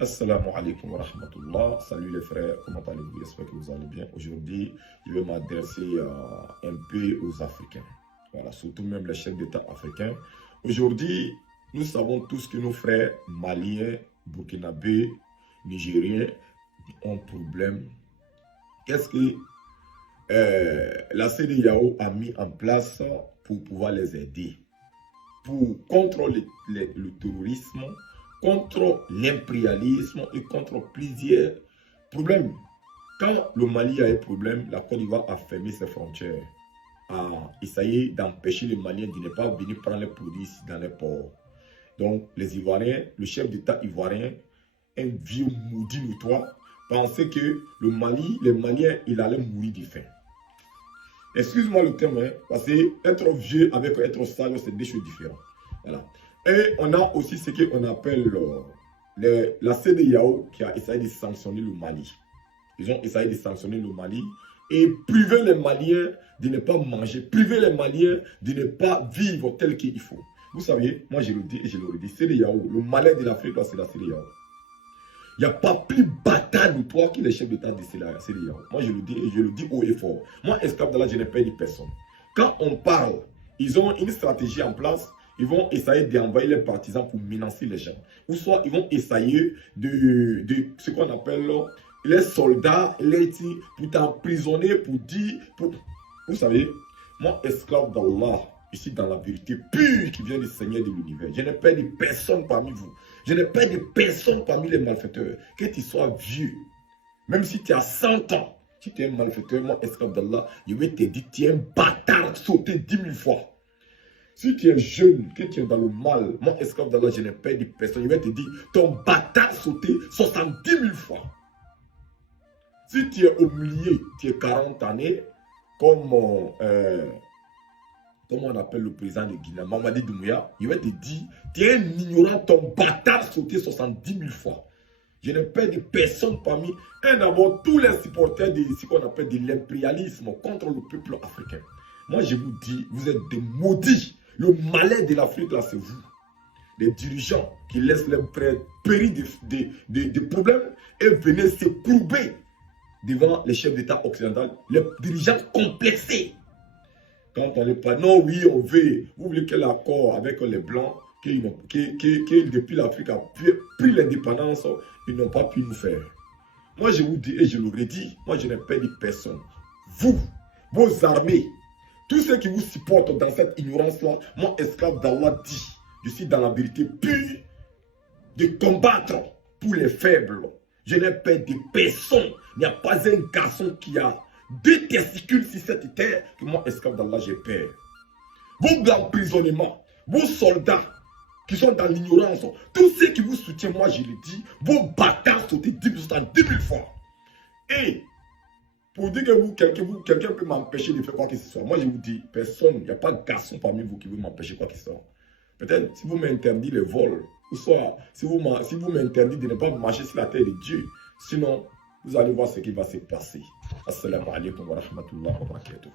Assalamu alaikum wa rahmatullah. Salut les frères, comment allez-vous? J'espère que vous allez bien. Aujourd'hui, je vais m'adresser un peu aux Africains. Voilà, surtout même les chefs d'État africains. Aujourd'hui, nous savons tous que nos frères maliens, burkinabés, nigériens ont problème. Qu'est-ce que la CEDEAO a mis en place pour pouvoir les aider? Contre le terrorisme, contre l'impérialisme et contre plusieurs problèmes. Quand le Mali a un problème, la Côte d'Ivoire a fermé ses frontières, a essayé d'empêcher les Maliens de ne pas venir prendre les produits dans les ports. Donc les Ivoiriens, le chef d'État ivoirien, un vieux maudit notoire, pensait que le Mali, les Maliens, il allait mourir de faim. Excuse-moi le terme, hein, parce que être vieux avec être sage, c'est deux choses différentes. Voilà. Et on a aussi ce qu'on appelle la CEDEAO qui a essayé de sanctionner le Mali. Ils ont essayé de sanctionner le Mali et priver les Maliens de ne pas manger, priver les Maliens de ne pas vivre tel qu'il faut. Vous savez, moi je le dis et je le redis, CEDEAO, le malheur de l'Afrique, c'est la CEDEAO. Il n'y a pas plus bâtard de toi que les chefs d'État de CEDEAO. Moi, je le dis et je le dis haut et fort. Moi, esclave d'Allah, je n'ai pas dit personne. Quand on parle, ils ont une stratégie en place. Ils vont essayer d'envoyer les partisans pour menacer les gens. Ou soit, ils vont essayer de ce qu'on appelle les soldats, pour t'emprisonner, pour dire... Vous savez, moi, esclave d'Allah, ici dans la vérité pure qui vient du Seigneur de l'univers. Je n'ai pas de personne parmi vous. Je n'ai pas de personne parmi les malfaiteurs. Que tu sois vieux, même si tu as 100 ans, si tu es un malfaiteur, moi, esclave d'Allah, je vais te dire, tu es un bâtard sauté 10 000 fois. Si tu es jeune, que tu es dans le mal, moi, esclave d'Allah, je n'ai pas de personne. Je vais te dire, ton bâtard sauté 70 000 fois. Si tu es au milieu, tu es 40 années, comme on appelle le président de Guinée, Mamadi Doumbouya, il va te dire, tu es un ignorant, ton bâtard sauté 70 000 fois. Je n'ai pas de personne parmi, et d'abord tous les supporters de ce qu'on appelle de l'impérialisme contre le peuple africain. Moi, je vous dis, vous êtes des maudits. Le malheur de l'Afrique, là, c'est vous. Les dirigeants qui laissent les frères périr des problèmes et venez se courber devant les chefs d'État occidentaux, les dirigeants complexés. Quand on n'est pas, non, oui, on veut, vous voulez quel accord avec les Blancs qui depuis l'Afrique a pris l'indépendance, ils n'ont pas pu nous faire. Moi, je vous dis, et je le redis, moi, je n'ai pas dit personne. Vous, vos armées, tous ceux qui vous supportent dans cette ignorance-là, moi, esclave d'Allah, dit, je suis dans la vérité pure de combattre pour les faibles. Je n'ai pas de personne, il n'y a pas un garçon qui a 2 testicules sur cette terre que moi, esclave d'Allah, j'ai peur. Vos emprisonnements, vos soldats qui sont dans l'ignorance, tous ceux qui vous soutiennent, moi, je le dis, vos bâtards sautés 10 000 fois. Et pour dire que quelqu'un peut m'empêcher de faire quoi que ce soit, moi, je vous dis, personne, il n'y a pas de garçon parmi vous qui veut m'empêcher quoi que ce soit. Peut-être si vous m'interdisez le vol, ou soit si vous m'interdisez de ne pas marcher sur la terre de Dieu, sinon, vous allez voir ce qui va se passer. Assalamu alaikum wa rahmatullahi wa barakatuh.